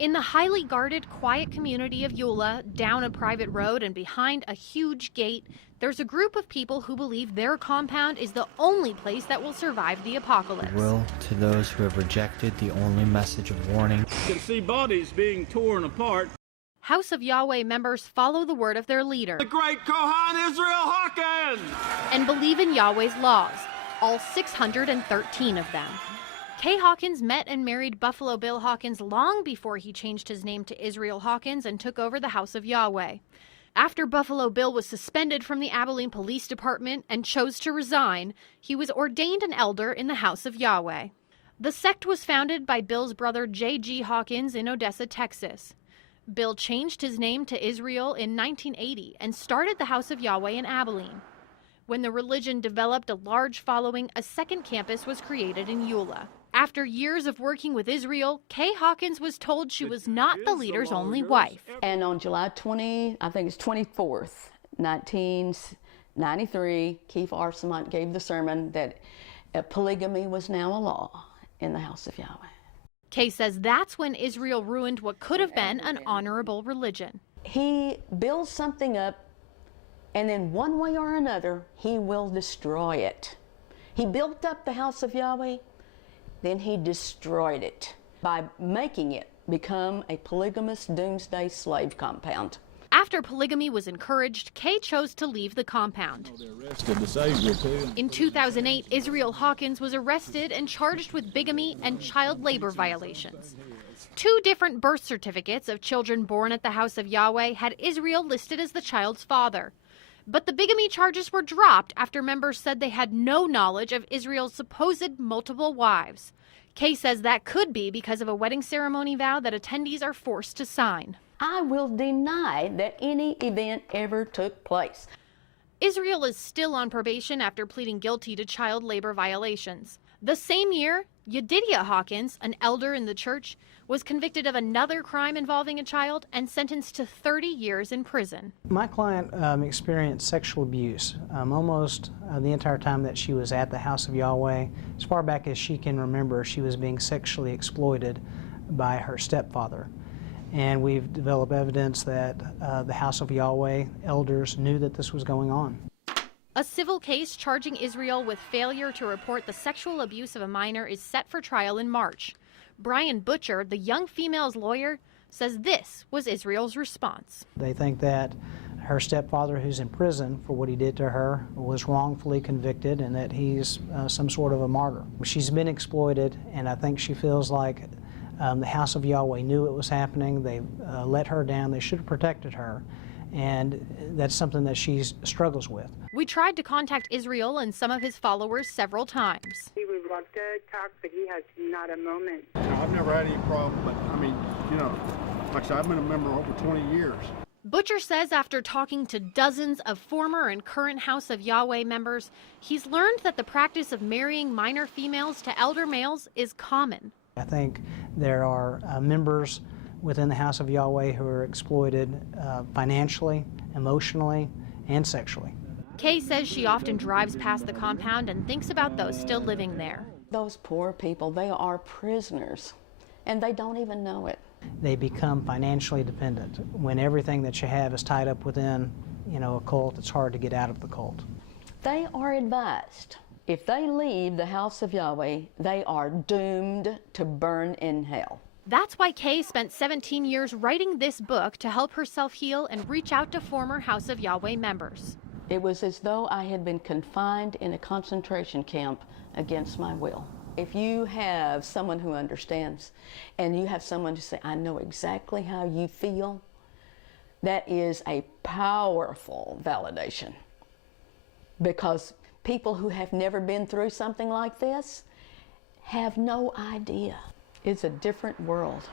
In the highly guarded, quiet community of Eula, down a private road and behind a huge gate, there's a group of people who believe their compound is the only place that will survive the apocalypse. Will to those who have rejected the only message of warning. You can see bodies being torn apart. House of Yahweh members follow the word of their leader, The great Kohan Israel Hawkins! And believe in Yahweh's laws, all 613 of them. Kay Hawkins met and married Buffalo Bill Hawkins long before he changed his name to Israel Hawkins and took over the House of Yahweh. After Buffalo Bill was suspended from the Abilene Police Department and chose to resign, he was ordained an elder in the House of Yahweh. The sect was founded by Bill's brother J.G. Hawkins in Odessa, Texas. Bill changed his name to Israel in 1980 and started the House of Yahweh in Abilene. When the religion developed a large following, a second campus was created in Eula. After years of working with Israel, Kay Hawkins was told she was not the leader's only wife. And on July 24th, 1993, Keith Arsamont gave the sermon that polygamy was now a law in the House of Yahweh. Kay says that's when Israel ruined what could have been an honorable religion. He builds something up, and then one way or another, he will destroy it. He built up the House of Yahweh, then he destroyed it by making it become a polygamous doomsday slave compound. After polygamy was encouraged, Kay chose to leave the compound. They arrested the Savior too. In 2008, Israel Hawkins was arrested and charged with bigamy and child labor violations. 2 different birth certificates of children born at the House of Yahweh had Israel listed as the child's father. But the bigamy charges were dropped after members said they had no knowledge of Israel's supposed multiple wives. Kay says that could be because of a wedding ceremony vow that attendees are forced to sign. I will deny that any event ever took place. Israel is still on probation after pleading guilty to child labor violations. The same year, Yedidiah Hawkins, an elder in the church, was convicted of another crime involving a child and sentenced to 30 years in prison. My client experienced sexual abuse almost the entire time that she was at the House of Yahweh. As far back as she can remember, she was being sexually exploited by her stepfather. And we've developed evidence that the House of Yahweh elders knew that this was going on. A civil case charging Israel with failure to report the sexual abuse of a minor is set for trial in March. Brian Butcher, the young female's lawyer, says this was Israel's response. They think that her stepfather, who's in prison for what he did to her, was wrongfully convicted and that he's some sort of a martyr. She's been exploited, and I think she feels like the House of Yahweh knew it was happening. They let her down. They should have protected her. And that's something that she struggles with. We tried to contact Israel and some of his followers several times. He would love to talk, but he has not a moment. I've never had any problem, but I mean, like I said, I've been a member over 20 years. Butcher says after talking to dozens of former and current House of Yahweh members, he's learned that the practice of marrying minor females to elder males is common. I think there are members within the House of Yahweh who are exploited financially, emotionally, and sexually. Kay says she often drives past the compound and thinks about those still living there. Those poor people, they are prisoners, and they don't even know it. They become financially dependent. When everything that you have is tied up within, a cult, it's hard to get out of the cult. They are advised, if they leave the House of Yahweh, they are doomed to burn in hell. That's why Kay spent 17 years writing this book to help herself heal and reach out to former House of Yahweh members. It was as though I had been confined in a concentration camp against my will. If you have someone who understands and you have someone to say, I know exactly how you feel, that is a powerful validation. Because people who have never been through something like this have no idea. It's a different world.